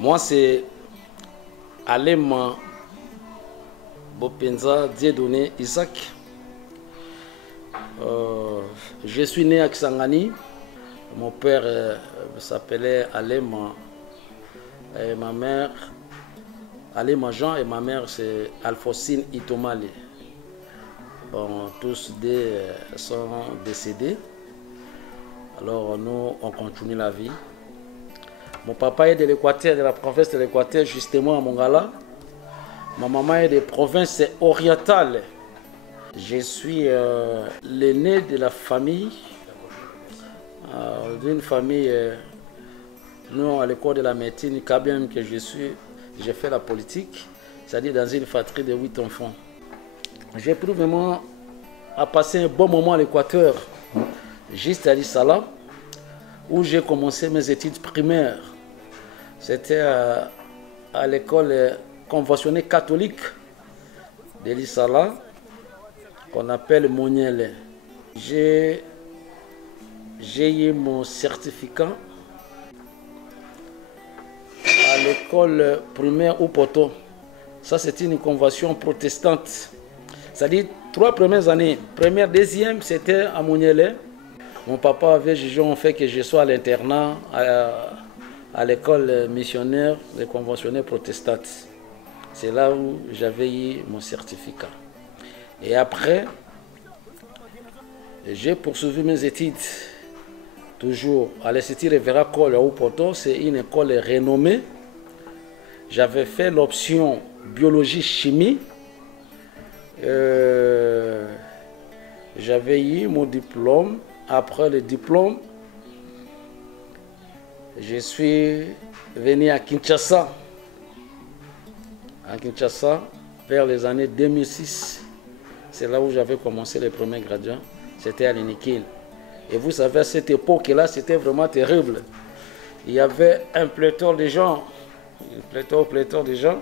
Moi, c'est Alema Bopenza Dieudonné Isaac. Je suis né à Kisangani. Mon père s'appelait Alema et ma mère Alema Jean et ma mère c'est Alphonsine Itomale. Bon, tous deux sont décédés. Alors nous, on continue la vie. Mon papa est de l'Équateur, de la province de l'Équateur, justement à Mongala. Ma maman est des provinces orientales. Je suis l'aîné de la famille, d'une famille, nous à l'école de la médecine, quand bien que je suis, j'ai fait la politique, c'est-à-dire dans une fratrie de 8 enfants. J'ai pu vraiment à passer un bon moment à l'Équateur, juste à l'Issala, où j'ai commencé mes études primaires. C'était à l'école conventionnée catholique de l'Issala, qu'on appelle Monielle. J'ai eu mon certificat à l'école primaire au Poto. Ça, c'est une convention protestante. C'est-à-dire, 3 premières années. Première, deuxième, c'était à Monielle. Mon papa avait jugé en fait que je sois à l'internat, à l'école missionnaire des conventionnés protestantes. C'est là où j'avais eu mon certificat. Et après, j'ai poursuivi mes études, toujours à l'Institut Révérend Col au Poto. C'est une école renommée. J'avais fait l'option biologie-chimie. J'avais eu mon diplôme. Après le diplôme, je suis venu à Kinshasa. À Kinshasa, vers les années 2006. C'est là où j'avais commencé les premiers graduats. C'était à l'Inikil. Et vous savez, à cette époque-là, c'était vraiment terrible. Il y avait un pléthore de gens. Pléthore de gens.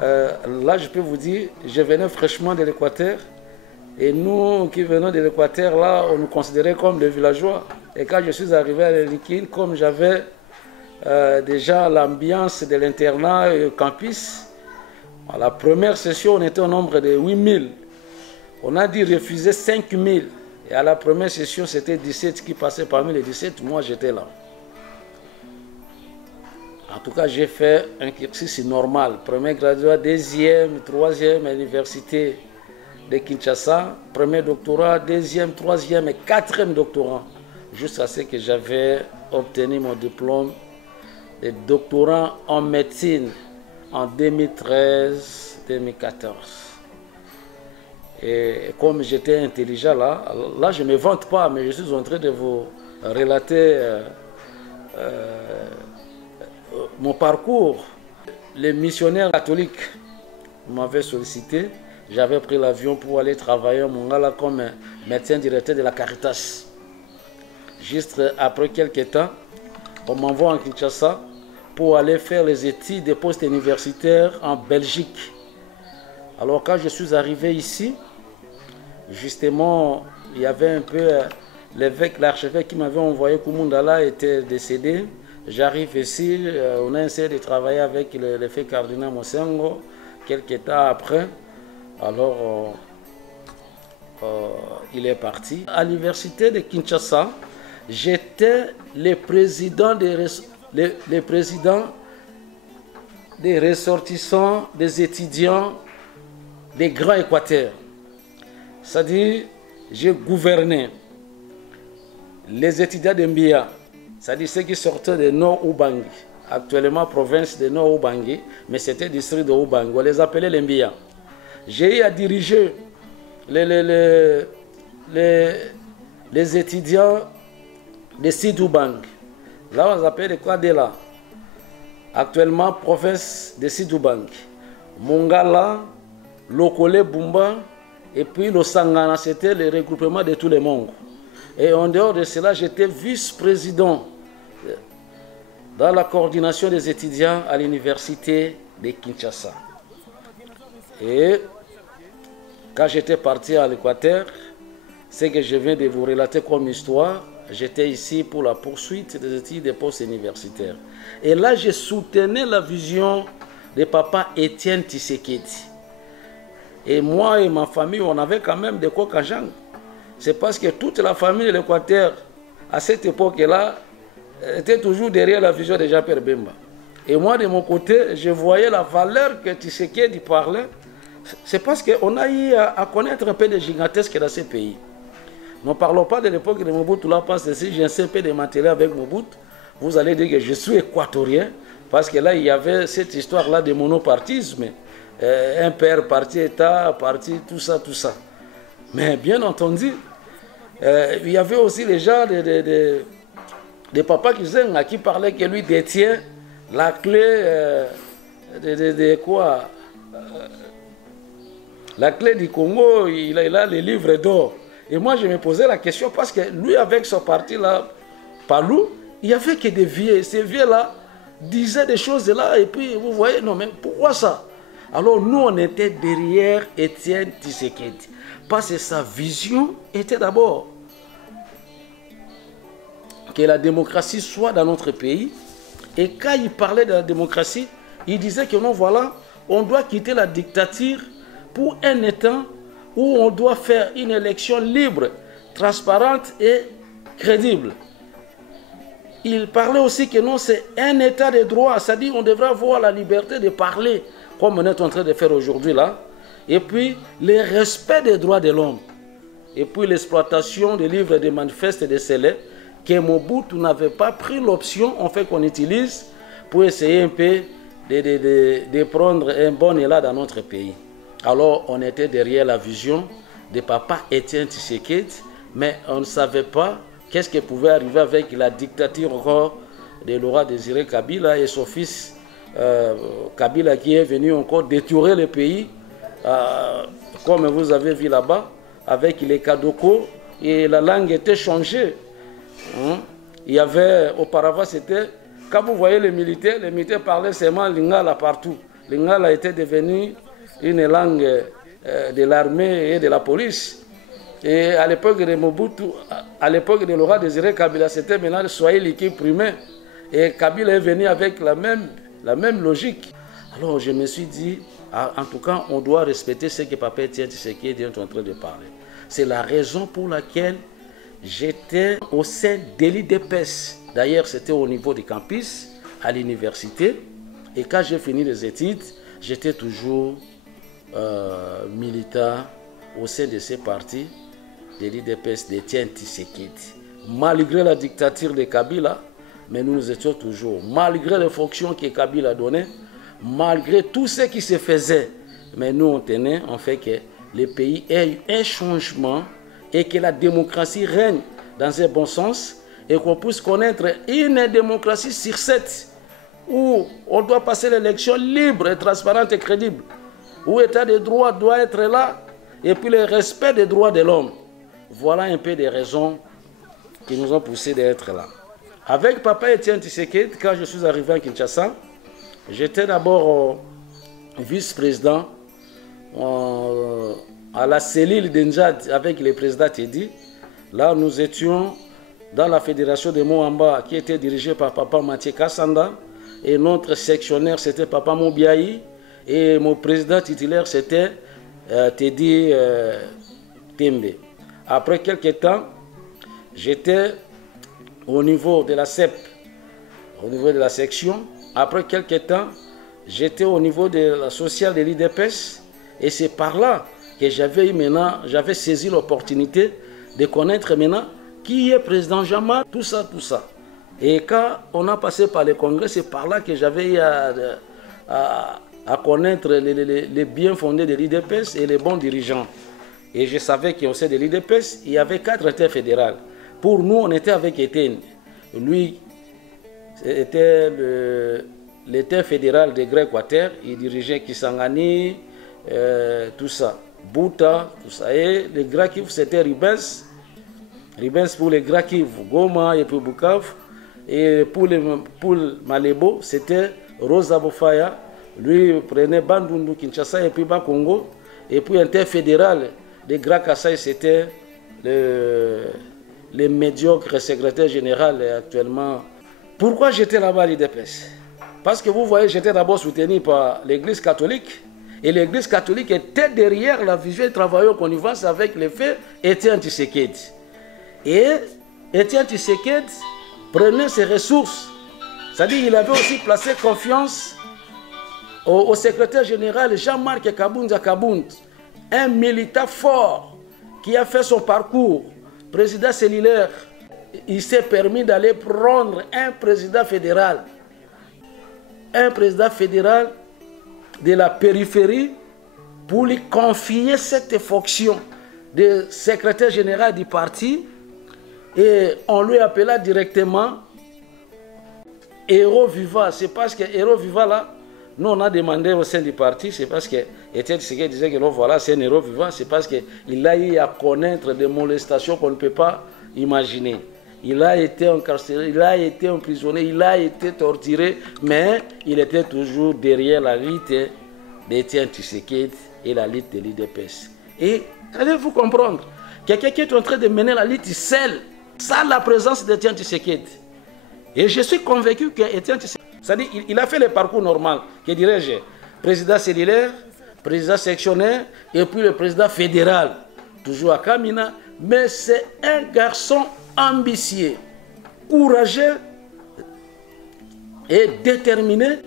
Là, je peux vous dire, je venais fraîchement de l'Équateur. Et nous qui venons de l'Équateur, là, on nous considérait comme des villageois. Et quand je suis arrivé à l'Inikil, comme j'avais déjà l'ambiance de l'internat et le campus, à la première session, on était au nombre de 8000. On a dit refuser 5000. Et à la première session, c'était 17 qui passaient. Parmi les 17, moi, j'étais là. En tout cas, j'ai fait un cursus normal. Premier graduat, deuxième, troisième à l'université de Kinshasa. Premier doctorat, deuxième, troisième et quatrième doctorat. Jusqu'à ce que j'avais obtenu mon diplôme de doctorant en médecine en 2013-2014. Et comme j'étais intelligent là je ne me vante pas, mais je suis en train de vous relater mon parcours. Les missionnaires catholiques m'avaient sollicité. J'avais pris l'avion pour aller travailler à Mongala comme médecin directeur de la Caritas. Juste après quelques temps, on m'envoie en Kinshasa pour aller faire les études des postes universitaires en Belgique. Alors quand je suis arrivé ici, justement, il y avait un peu l'évêque, l'archevêque qui m'avait envoyé Koumundala était décédé. J'arrive ici, on a essayé de travailler avec l'évêque cardinal Mosengo. Quelques temps après, alors il est parti. À l'université de Kinshasa, j'étais le président des ressortissants, des étudiants des Grands Équateurs. C'est-à-dire, j'ai gouverné les étudiants de Mbia, c'est-à-dire ceux qui sortaient de Nord-Ubangi, actuellement province de Nord-Ubangi, mais c'était district de Ubangi, on les appelait les Mbia. J'ai eu à diriger les étudiants de Sud-Ubangi. Là, on les appelle les Kwadela. Actuellement, province de Sud-Ubangi. Mongala, Lokole, Bumba, et puis le Sangana, c'était le regroupement de tous les Mongos. Et en dehors de cela, j'étais vice-président dans la coordination des étudiants à l'université de Kinshasa. Et quand j'étais parti à l'Équateur, ce que je viens de vous relater comme histoire, j'étais ici pour la poursuite des études post-universitaires. Et là, je soutenais la vision de papa Étienne Tshisekedi. Et moi et ma famille, on avait quand même des Kokajang. C'est parce que toute la famille de l'Équateur, à cette époque-là, était toujours derrière la vision de Jean-Pierre Bemba. Et moi, de mon côté, je voyais la valeur que Tshisekedi parlait. C'est parce qu'on a eu à connaître un peu de gigantesques dans ces pays. Ne parlons pas de l'époque de Mobutu, là, parce que si j'ai un peu de matériel avec Mobutu, vous allez dire que je suis équatorien, parce que là, il y avait cette histoire-là de monopartisme. Un père, parti État, parti tout ça, tout ça. Mais bien entendu, il y avait aussi les gens de Papa Kizenga qui parlaient que lui détient la clé de quoi la clé du Congo, il a les livres d'or. Et moi, je me posais la question parce que lui, avec son parti-là, Palou, il n'y avait que des vieux. Ces vieux-là disaient des choses là, et puis vous voyez, non, mais pourquoi ça? Alors nous, on était derrière Étienne Tshisekedi. Parce que sa vision était d'abord que la démocratie soit dans notre pays. Et quand il parlait de la démocratie, il disait que non, voilà, on doit quitter la dictature pour un État où on doit faire une élection libre, transparente et crédible. Il parlait aussi que non, c'est un État de droit, c'est-à-dire qu'on devrait avoir la liberté de parler, comme on est en train de faire aujourd'hui là, et puis le respect des droits de l'homme, et puis l'exploitation des livres, des manifestes et des scellés, que Mobutu n'avait pas pris l'option, en fait, qu'on utilise pour essayer un peu de prendre un bon élan dans notre pays. Alors, on était derrière la vision de papa Étienne Tshisekedi, mais on ne savait pas qu'est-ce qui pouvait arriver avec la dictature encore de Laurent Désiré Kabila et son fils Kabila qui est venu encore détruire le pays, comme vous avez vu là-bas, avec les Kadoko, et la langue était changée. Il y avait, auparavant, c'était, quand vous voyez les militaires parlaient seulement Lingala partout. Lingala était devenu une langue de l'armée et de la police. Et à l'époque de Mobutu, à l'époque de Laurent Désiré Kabila, c'était maintenant le Swahili qui primait. Et Kabila est venu avec la même logique. Alors je me suis dit, en tout cas, on doit respecter ce que Papa Étienne Tshisekedi est en train de parler. C'est la raison pour laquelle j'étais au sein de l'IDPS. D'ailleurs, c'était au niveau du campus, à l'université. Et quand j'ai fini les études, j'étais toujours militant au sein de ces partis de l'IDPS d'Étienne Tshisekedi. Malgré la dictature de Kabila, mais nous étions toujours, malgré les fonctions que Kabila donnait, malgré tout ce qui se faisait, mais nous on tenait, on fait que le pays ait eu un changement et que la démocratie règne dans un bon sens et qu'on puisse connaître une démocratie sur 7 où on doit passer l'élection libre, et transparente et crédible, où l'état de droit doit être là et puis le respect des droits de l'homme. Voilà un peu des raisons qui nous ont poussés d'être là. Avec Papa Étienne Tshisekedi, quand je suis arrivé à Kinshasa, j'étais d'abord vice-président à la cellule d'Enjad avec le président Tedi. Là, nous étions dans la fédération de Moamba qui était dirigée par Papa Mathieu Kassanda. Et notre sectionnaire, c'était Papa Moubiaï. Et mon président titulaire, c'était Tedi Tembe. Après quelques temps, j'étais au niveau de la CEP, au niveau de la section. Après quelques temps, j'étais au niveau de la sociale de l'IDPS. Et c'est par là que j'avais saisi l'opportunité de connaître maintenant qui est président Jama, tout ça, tout ça. Et quand on a passé par le congrès, c'est par là que j'avais eu à connaître les bien fondés de l'IDPS et les bons dirigeants. Et je savais qu'au sein de l'IDPS, il y avait 4 États fédéraux. Pour nous, on était avec Étienne. Lui, c'était l'État fédéral de Grec-Équateur. Il dirigeait Kisangani, tout ça. Bouta, tout ça. Et les Grakif, c'était Ribens. Ribens pour les Grakif, Goma et puis Bukav. Et pour Malebo, c'était Rosa Bofaya. Lui prenait Bandundu, Kinshasa et puis Bakongo. Et puis interfédéral de Grand Kassai, c'était le médiocre secrétaire général est actuellement... Pourquoi j'étais là-bas à l'IDPS? Parce que vous voyez, j'étais d'abord soutenu par l'Église catholique. Et l'Église catholique était derrière la vision des travailleurs en connivence avec les faits Étienne Tshisekedi. Et Étienne Tshisekedi prenait ses ressources. C'est-à-dire qu'il avait aussi placé confiance au secrétaire général Jean-Marc Kabounda Kabound, un militant fort qui a fait son parcours, président cellulaire. Il s'est permis d'aller prendre un président fédéral de la périphérie pour lui confier cette fonction de secrétaire général du parti, et on lui appela directement Héros Vivant. C'est parce que Héros Vivant là, nous on a demandé au sein du parti, c'est parce que Étienne Tshisekedi disait que non, voilà, c'est un héros vivant, c'est parce qu'il a eu à connaître des molestations qu'on ne peut pas imaginer. Il a été incarcéré, il a été emprisonné, il a été torturé, mais il était toujours derrière la lutte d'Étienne Tshisekedi et la lutte de l'IDPS. Et allez-vous comprendre, quelqu'un qui est en train de mener la lutte seul, sans la présence d'Étienne Tshisekedi. Et je suis convaincu qu'Étienne Tshisekedi, c'est-à-dire il a fait le parcours normal, que dirais-je, président cellulaire, président sectionnaire, et puis le président fédéral, toujours à Kamina, mais c'est un garçon ambitieux, courageux et déterminé,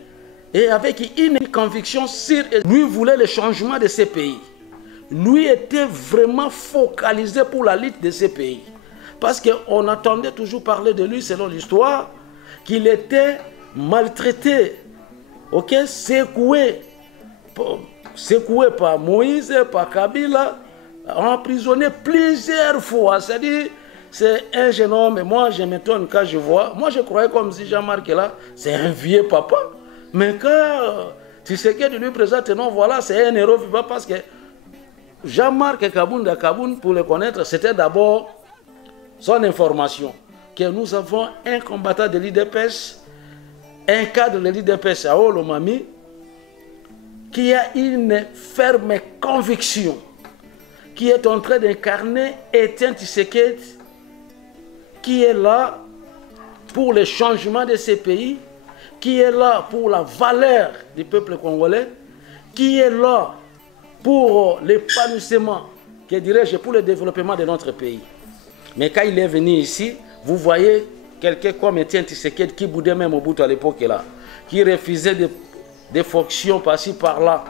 et avec une conviction sûre. Lui voulait le changement de ces pays. Lui était vraiment focalisé pour la lutte de ces pays. Parce qu'on attendait toujours parler de lui, selon l'histoire, qu'il était maltraité, secoué par Moïse, par Kabila, emprisonné plusieurs fois. C'est-à-dire, c'est un jeune homme, et moi je m'étonne quand je vois, moi je croyais comme si Jean-Marc là, c'est un vieux papa. Mais quand tu sais que de lui présente, non, voilà, c'est un héros vivant, parce que Jean-Marc Kabounda Kabound, pour le connaître, c'était d'abord son information, que nous avons un combattant de l'IDPS, un cadre de l'IDPS à Olomami, qui a une ferme conviction, qui est en train d'incarner Étienne Tshisekedi, qui est là pour le changement de ces pays, qui est là pour la valeur du peuple congolais, qui est là pour l'épanouissement, que dirais-je, pour le développement de notre pays. Mais quand il est venu ici, vous voyez quelqu'un comme Étienne Tshisekedi qui boudait même au bout à l'époque là, qui refusait des fonctions par-ci par-là.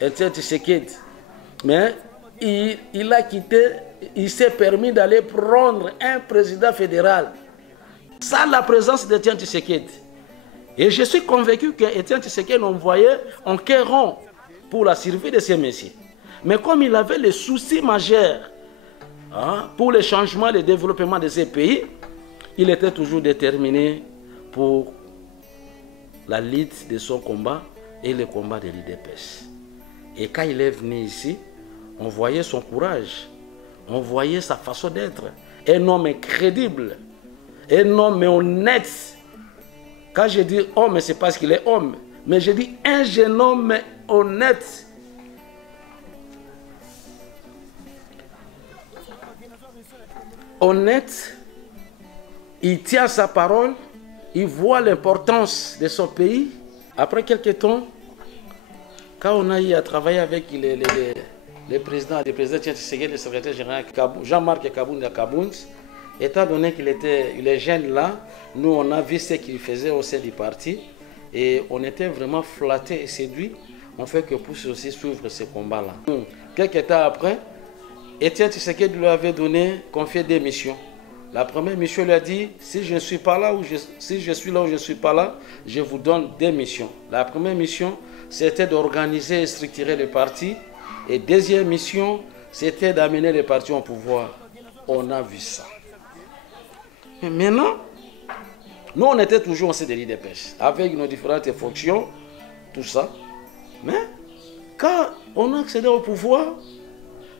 Étienne Tshisekedi. Mais il a quitté, il s'est permis d'aller prendre un président fédéral sans la présence d'Étienne Tshisekedi. Et je suis convaincu qu'Étienne Tshisekedi envoyait en quéron pour la survie de ces messieurs. Mais comme il avait les soucis majeurs pour le changement et le développement de ces pays, il était toujours déterminé pour la lutte de son combat et le combat de l'IDPS. Et quand il est venu ici, on voyait son courage, on voyait sa façon d'être. Un homme crédible, un homme honnête. Quand je dis homme, c'est parce qu'il est homme. Mais je dis un jeune homme honnête. Honnête, il tient sa parole, il voit l'importance de son pays. Après quelques temps, quand on a eu à travailler avec le président Tshisekedi, le secrétaire général Jean-Marc Kabounda Kabound, étant donné qu'il est jeune là, nous on a vu ce qu'il faisait au sein du parti et on était vraiment flattés et séduits. On fait que pour aussi suivre ce combat-là. Quelques temps après, Étienne Tshisekedi lui avait confié des missions. La première mission lui a dit, si je ne suis pas là, si je suis là ou je ne suis pas là, je vous donne des missions. La première mission, c'était d'organiser et structurer le parti. Et deuxième mission, c'était d'amener le parti au pouvoir. On a vu ça. Mais maintenant, nous on était toujours en CDI de pêche, avec nos différentes fonctions, tout ça. Mais quand on a accédé au pouvoir,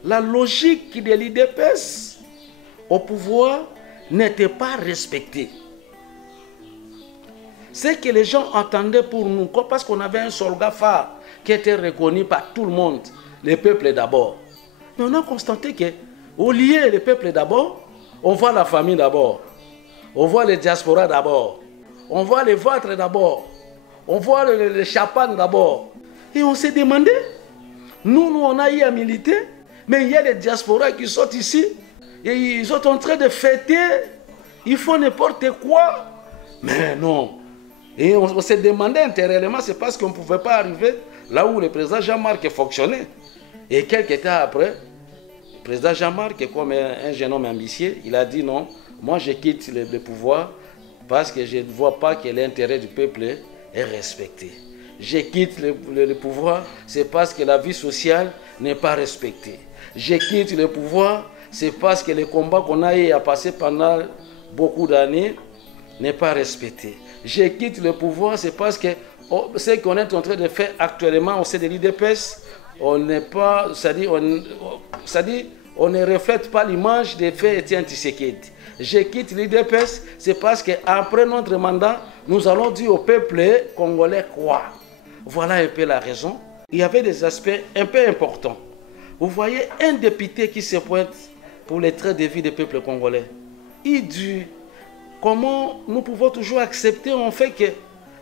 la logique de l'IDPS au pouvoir n'était pas respectée. C'est que les gens entendaient pour nous, parce qu'on avait un slogan phare qui était reconnu par tout le monde, le peuple d'abord. Mais on a constaté qu'au lieu le peuple d'abord, On voit la famille d'abord. On voit les diasporas d'abord. On voit les ventres d'abord. On voit les chapanes d'abord. Et on s'est demandé, nous on a eu à militer, mais il y a des diasporas qui sont ici et ils sont en train de fêter, ils font n'importe quoi. Mais non. Et on s'est demandé intérieurement, c'est parce qu'on ne pouvait pas arriver là où le président Jean-Marc fonctionnait. Et quelques temps après, le président Jean-Marc, comme un jeune homme ambitieux, il a dit non, moi je quitte le pouvoir parce que je ne vois pas que l'intérêt du peuple est respecté. Je quitte le pouvoir, c'est parce que la vie sociale n'est pas respectée. Je quitte le pouvoir, c'est parce que le combat qu'on a eu à passer pendant beaucoup d'années n'est pas respecté. Je quitte le pouvoir, c'est parce que ce qu'on est en train de faire actuellement au sein de l'IDPS, on n'est pas, c'est-à-dire, on ne reflète pas l'image des faits Étienne Tshisekedi. Je quitte l'IDPS, c'est parce qu'après notre mandat, nous allons dire au peuple congolais quoi. Voilà un peu la raison. Il y avait des aspects un peu importants. Vous voyez un député qui se pointe pour les traits de vie du peuple congolais. Il dit comment nous pouvons toujours accepter en fait que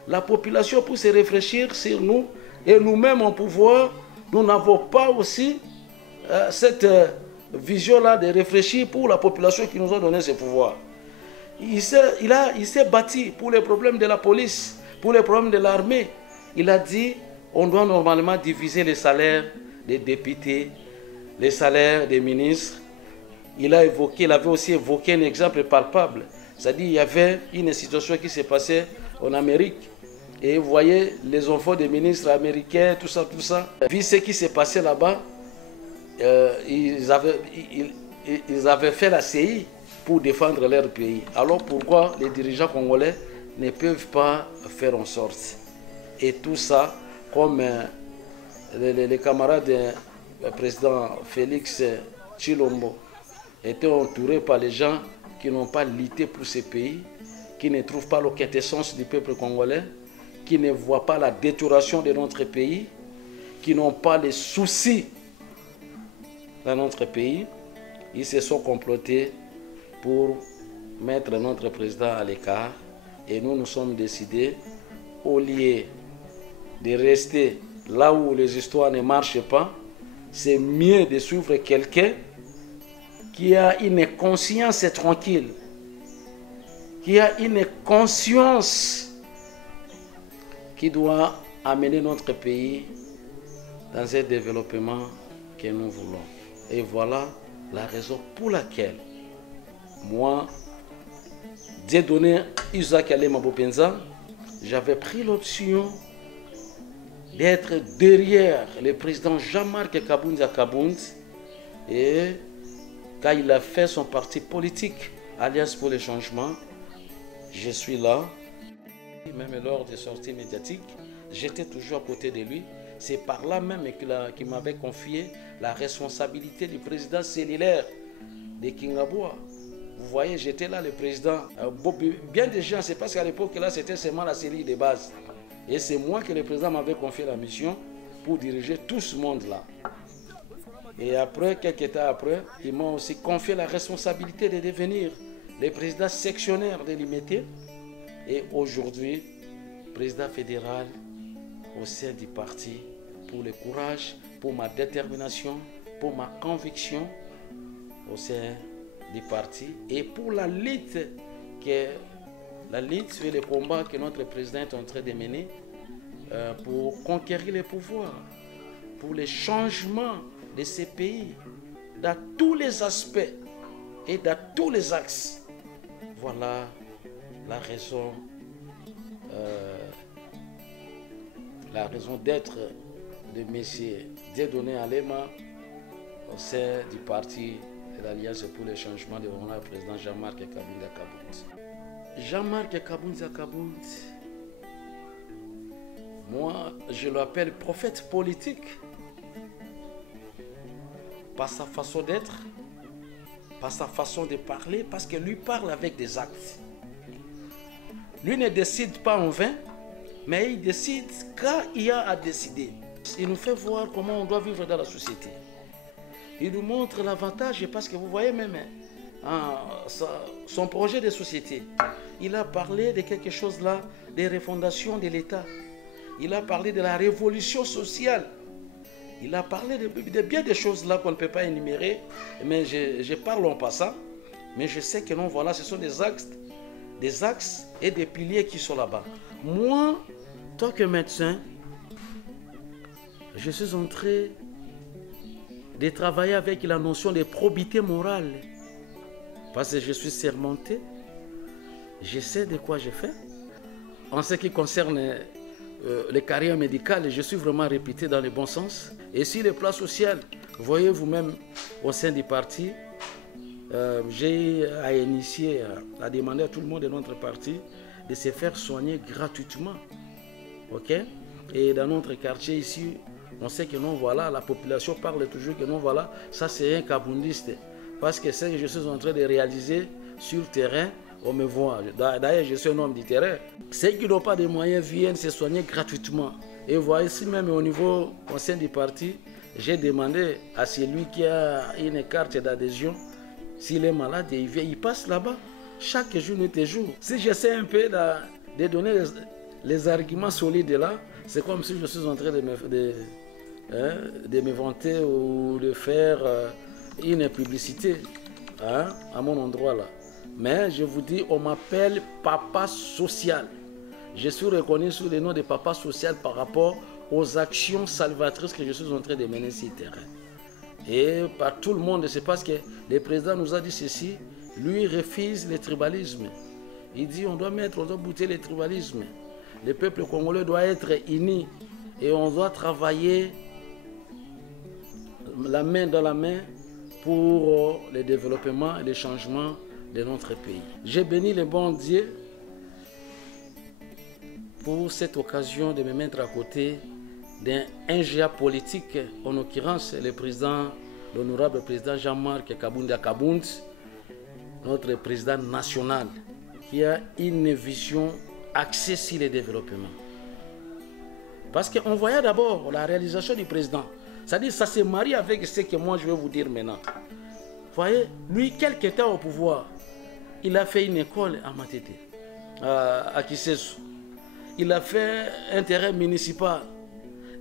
la population puisse se réfléchir sur nous et nous-mêmes en pouvoir, nous n'avons pas aussi cette vision-là de réfléchir pour la population qui nous a donné ce pouvoir. Il s'est battu pour les problèmes de la police, pour les problèmes de l'armée. Il a dit on doit normalement diviser les salaires des députés, les salaires des ministres. Il avait aussi évoqué un exemple palpable. C'est-à-dire qu'il y avait une situation qui s'est passée en Amérique. Et vous voyez les enfants des ministres américains, tout ça. Vu ce qui s'est passé là-bas, ils avaient fait la CI pour défendre leur pays. Alors pourquoi les dirigeants congolais ne peuvent pas faire en sorte? Et tout ça, comme les camarades du président Félix Tshilombo étaient entourés par les gens qui n'ont pas lutté pour ce pays, qui ne trouvent pas la quintessence du peuple congolais, qui ne voient pas la détérioration de notre pays, qui n'ont pas les soucis dans notre pays, ils se sont complotés pour mettre notre président à l'écart. Et nous sommes décidés, au lieu de rester là où les histoires ne marchent pas, c'est mieux de suivre quelqu'un qui a une conscience tranquille, qui a une conscience qui doit amener notre pays dans un développement que nous voulons. Et voilà la raison pour laquelle moi, Dieudonné Isaac Alema Bopenza, j'avais pris l'option d'être derrière le président Jean-Marc Kabund Kabund, et quand il a fait son parti politique, Alliance pour le changement, je suis là. Même lors des sorties médiatiques, j'étais toujours à côté de lui. C'est par là même qu'il m'avait confié la responsabilité du président cellulaire de Kingaboua. Vous voyez, j'étais là le président. Bien des gens, c'est parce qu'à l'époque, là, c'était seulement la cellule de base. Et c'est moi que le président m'avait confié la mission pour diriger tout ce monde-là. Et après, quelques temps après, ils m'ont aussi confié la responsabilité de devenir le président sectionnaire de l'IMT. Et aujourd'hui, président fédéral au sein du parti, pour le courage, pour ma détermination, pour ma conviction au sein du parti et pour la lutte sur le combat que notre président est en train de mener pour conquérir le pouvoir, pour le changement de ces pays dans tous les aspects et dans tous les axes. Voilà la raison d'être de M. Dieudonné Alema au sein du parti de l'Alliance pour le changement de l'honorable président Jean-Marc Kabund Kabund. Jean-Marc Kabund Kabund, moi je l'appelle prophète politique par sa façon d'être, par sa façon de parler, parce que lui parle avec des actes. Lui ne décide pas en vain, mais il décide quand il y a à décider. Il nous fait voir comment on doit vivre dans la société. Il nous montre l'avantage, parce que vous voyez même, son projet de société. Il a parlé de quelque chose là, des refondations de l'État. Il a parlé de la révolution sociale. Il a parlé de bien des choses là qu'on ne peut pas énumérer, mais je parle en passant. Mais je sais que non, voilà, ce sont des axes et des piliers qui sont là-bas. Moi, tant que médecin, je suis en train de travailler avec la notion de probité morale. Parce que je suis sermenté, je sais de quoi je fais. En ce qui concerne les carrières médicales, je suis vraiment réputé dans le bon sens. Et sur le plan social, voyez vous-même au sein du parti, j'ai à initier, à demander à tout le monde de notre parti de se faire soigner gratuitement. Ok? Et dans notre quartier ici, on sait que non, voilà, la population parle toujours que non, voilà, ça c'est un kaboundiste. Parce que ce que je suis en train de réaliser sur le terrain, on me voit. D'ailleurs, je suis un homme du terrain. Ceux qui n'ont pas de moyens viennent se soigner gratuitement. Et voyez ici même au niveau, au sein du parti, j'ai demandé à celui qui a une carte d'adhésion, s'il est malade, il passe là-bas, chaque jour, nuit et jour. Si j'essaie un peu de donner les arguments solides là, c'est comme si je suis en train de me vanter ou de faire une publicité à mon endroit là. Mais je vous dis, on m'appelle papa social. Je suis reconnu sous le nom de papa social par rapport aux actions salvatrices que je suis en train de mener sur le terrain. Et par tout le monde, c'est parce que le président nous a dit ceci, lui refuse le tribalisme. Il dit on doit bouter le tribalisme. Le peuple congolais doit être uni et on doit travailler la main dans la main pour le développement et le changement de notre pays. J'ai béni le bon Dieu pour cette occasion de me mettre à côté d'un GA politique, en l'occurrence le président, l'honorable président Jean-Marc Kabounda Kabound, notre président national, qui a une vision axée sur le développement. Parce qu'on voyait d'abord la réalisation du président. C'est-à-dire ça se marie avec ce que moi je vais vous dire maintenant. Vous voyez, lui, quelque temps au pouvoir, il a fait une école à Matete, à Kisesu. Il a fait un terrain municipal.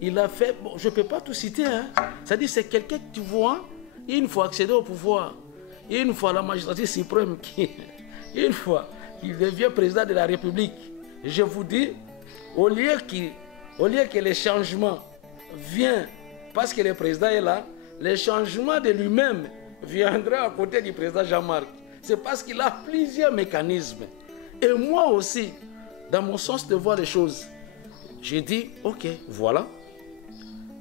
Il a fait, bon, je ne peux pas tout citer, hein. C'est-à-dire c'est quelqu'un que tu vois, une fois accédé au pouvoir, une fois la magistrature suprême, une fois qu'il devient président de la République, je vous dis, au lieu que les changements viennent parce que le président est là, les changements de lui-même viendra à côté du président Jean-Marc. C'est parce qu'il a plusieurs mécanismes. Et moi aussi, dans mon sens de voir les choses, j'ai dit, ok, voilà.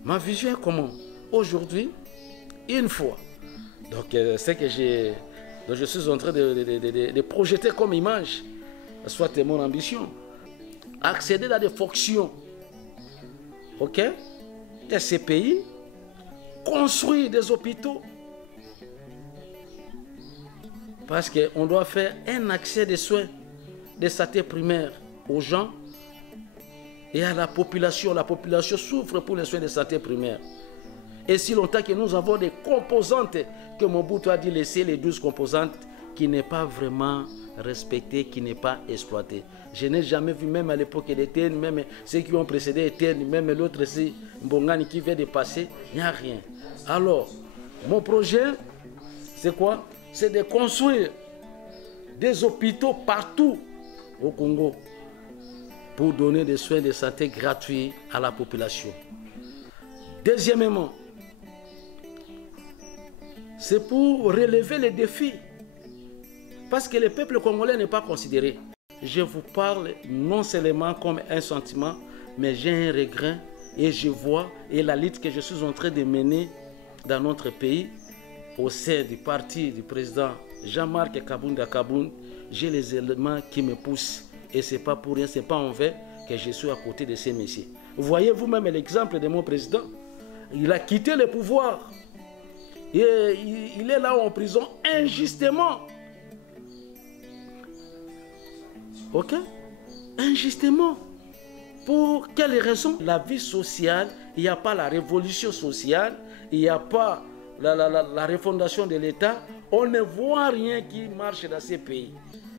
Ma vision est comment? Aujourd'hui, une fois. Donc, c'est que je suis en train de projeter comme image, soit mon ambition, accéder à des fonctions, ok, de ces pays, construire des hôpitaux, parce qu'on doit faire un accès des soins de santé primaire aux gens et à la population. La population souffre pour les soins de santé primaire. Et si longtemps que nous avons des composantes, que Mobutu a dit laisser les 12 composantes, qui n'est pas vraiment respectées, qui n'est pas exploitées. Je n'ai jamais vu, même à l'époque d'Étienne, même ceux qui ont précédé Étienne, même l'autre ici, Mbongani qui vient de passer, il n'y a rien. Alors, mon projet, c'est quoi? C'est de construire des hôpitaux partout au Congo pour donner des soins de santé gratuits à la population. Deuxièmement, c'est pour relever les défis. Parce que le peuple congolais n'est pas considéré. Je vous parle non seulement comme un sentiment, mais j'ai un regret et je vois, et la lutte que je suis en train de mener dans notre pays, au sein du parti du président Jean-Marc Kabounda Kabound, j'ai les éléments qui me poussent. Et ce n'est pas pour rien, ce n'est pas en vain que je suis à côté de ces messieurs. Vous voyez vous-même l'exemple de mon président. Il a quitté le pouvoir. Et il est là en prison injustement. Ok? Injustement. Pour quelle raison? La vie sociale, il n'y a pas la révolution sociale, il n'y a pas la refondation de l'État, on ne voit rien qui marche dans ces pays.